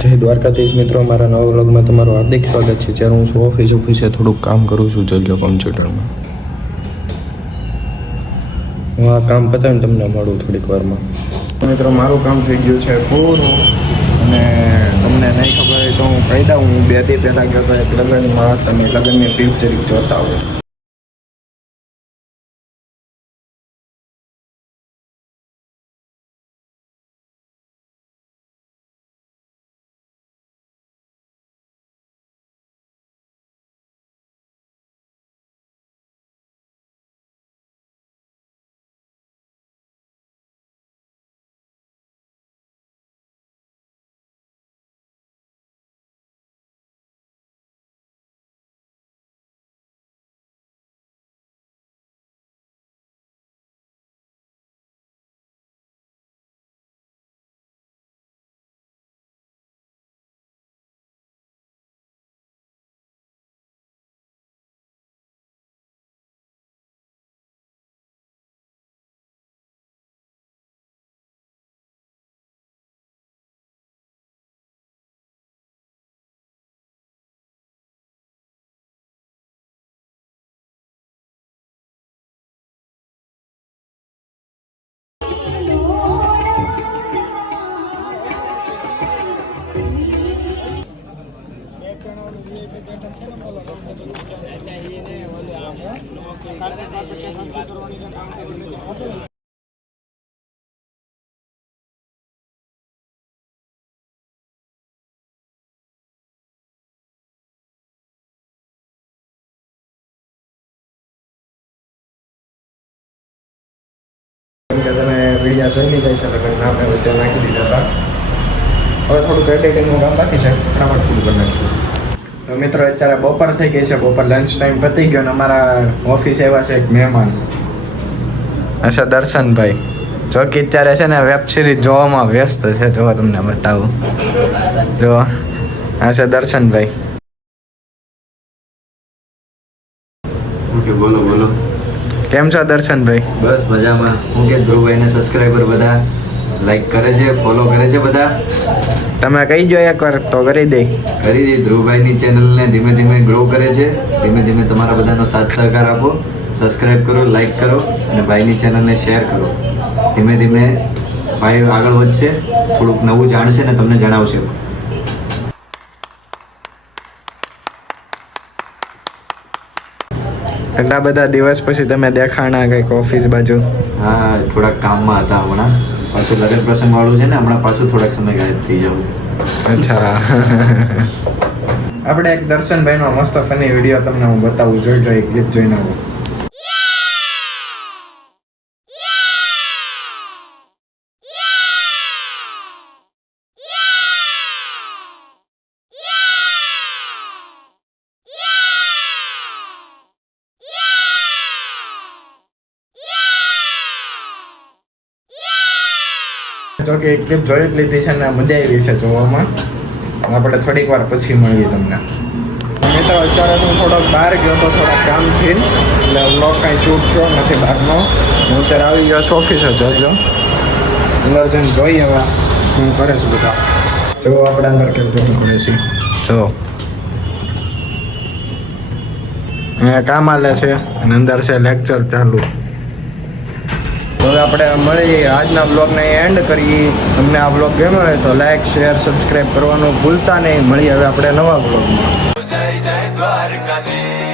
જય દ્વારકાધીશ મિત્રો, મારા નવા વ્લોગમાં તમારું હાર્દિક સ્વાગત છે. જ્યારે હું છું ઓફિસે થોડુંક કામ કરું છું, જોઈ લો કમ્પ્યુટરમાં. હું આ કામ પતાવીને તમને મળું થોડીક વારમાં. મિત્રો, મારું કામ થઈ ગયું છે પૂરું, અને તમને નહીં ખબર હોય તો હું કહી દઉં, હું 2 દી પહેલાં ગયો હતો એક લગ્નમાં. તમે લગ્નની પિક્ચર જોતા હોય. કે તમે વિડીયા જોઈ લીધા છે, લગ્નના આપણે વચ્ચે નાખી દીધા હતા. હવે થોડુંક એડિટિંગનું કામ બાકી છે, ફટાફટ પૂરું કરી નાખીશું. તો મિત્રો, અત્યારે બપોર થઈ ગઈ છે, બપોર લંચ ટાઈમ પતી ગયો ને અમારા ઓફિસ આવ્યા છે એક મહેમાન. અચ્છા, દર્શનભાઈ જો કે અત્યારે છે ને વેબ સિરીઝ જોવામાં વ્યસ્ત છે. જો તમને બતાવું, જો આ છે દર્શનભાઈ. ઓકે, બોલો બોલો. કેમ છો દર્શનભાઈ? બસ મજામાં. હું કે ધ્રુવભાઈને સબસ્ક્રાઈબર બધા લાઈક કરે છે, ફોલો કરે છે બધા. તમે કહી જો એકવાર તો કરી દે. કરી દે. ધ્રુવભાઈની ચેનલને ધીમે ધીમે ગ્રો કરે છે. ધીમે ધીમે તમારા બધાનો સાથ સહકાર આપો, સબસ્ક્રાઈબ કરો, લાઈક કરો અને ભાઈની ચેનલને શેર કરો. ધીમે ધીમે ભાઈ આગળ વધશે, થોડુંક નવું જાણશે ને તમને જણાવશે. એટલા બધા દિવસ પછી તમે દેખાણા કંઈક ઓફિસ બાજુ? હા, થોડાક કામમાં હતા હમણાં. પાછું લગ્ન પ્રસંગ વાળું છે ને, હમણાં પાછું થોડાક સમય ગાયબ થઈ જવું. અચ્છા. આપણે એક દર્શનભાઈનો મસ્ત ફની વિડીયો તમને હું બતાવું, જોઈ લો, એક ક્લિપ જોઈને આવું. જો કે એક ક્લિપ જોઈ જ લીધી છે ને મજા આવી છે જોવામાં. આપણે થોડીક વાર પછી મળીએ તમને. મિત્રો, અત્યારે હું થોડોક બહાર ગયો હતો થોડા કામથી, એટલે વ્લોગ કાંઈ શૂટ થયો નથી બહારનો. હું અત્યારે આવી ગયો છું ઓફિસે. જોજો અંદર જઈને જોઈએ હવે શું કરે છે બધા. જો આપણે અંદર કેવું કરે છે. જો અહીંયા કામ હાલે છે અને અંદર છે લેક્ચર ચાલુ. હવે આપણે મળીએ, આજના બ્લોગને એન્ડ કરીએ. તમને આ બ્લોગ ગમ્યો હોય તો લાઈક, શેર, સબસ્ક્રાઈબ કરવાનું ભૂલતા નહીં. મળીએ હવે આપણે નવા બ્લોગમાં. જય જય દ્વારકાધીશ.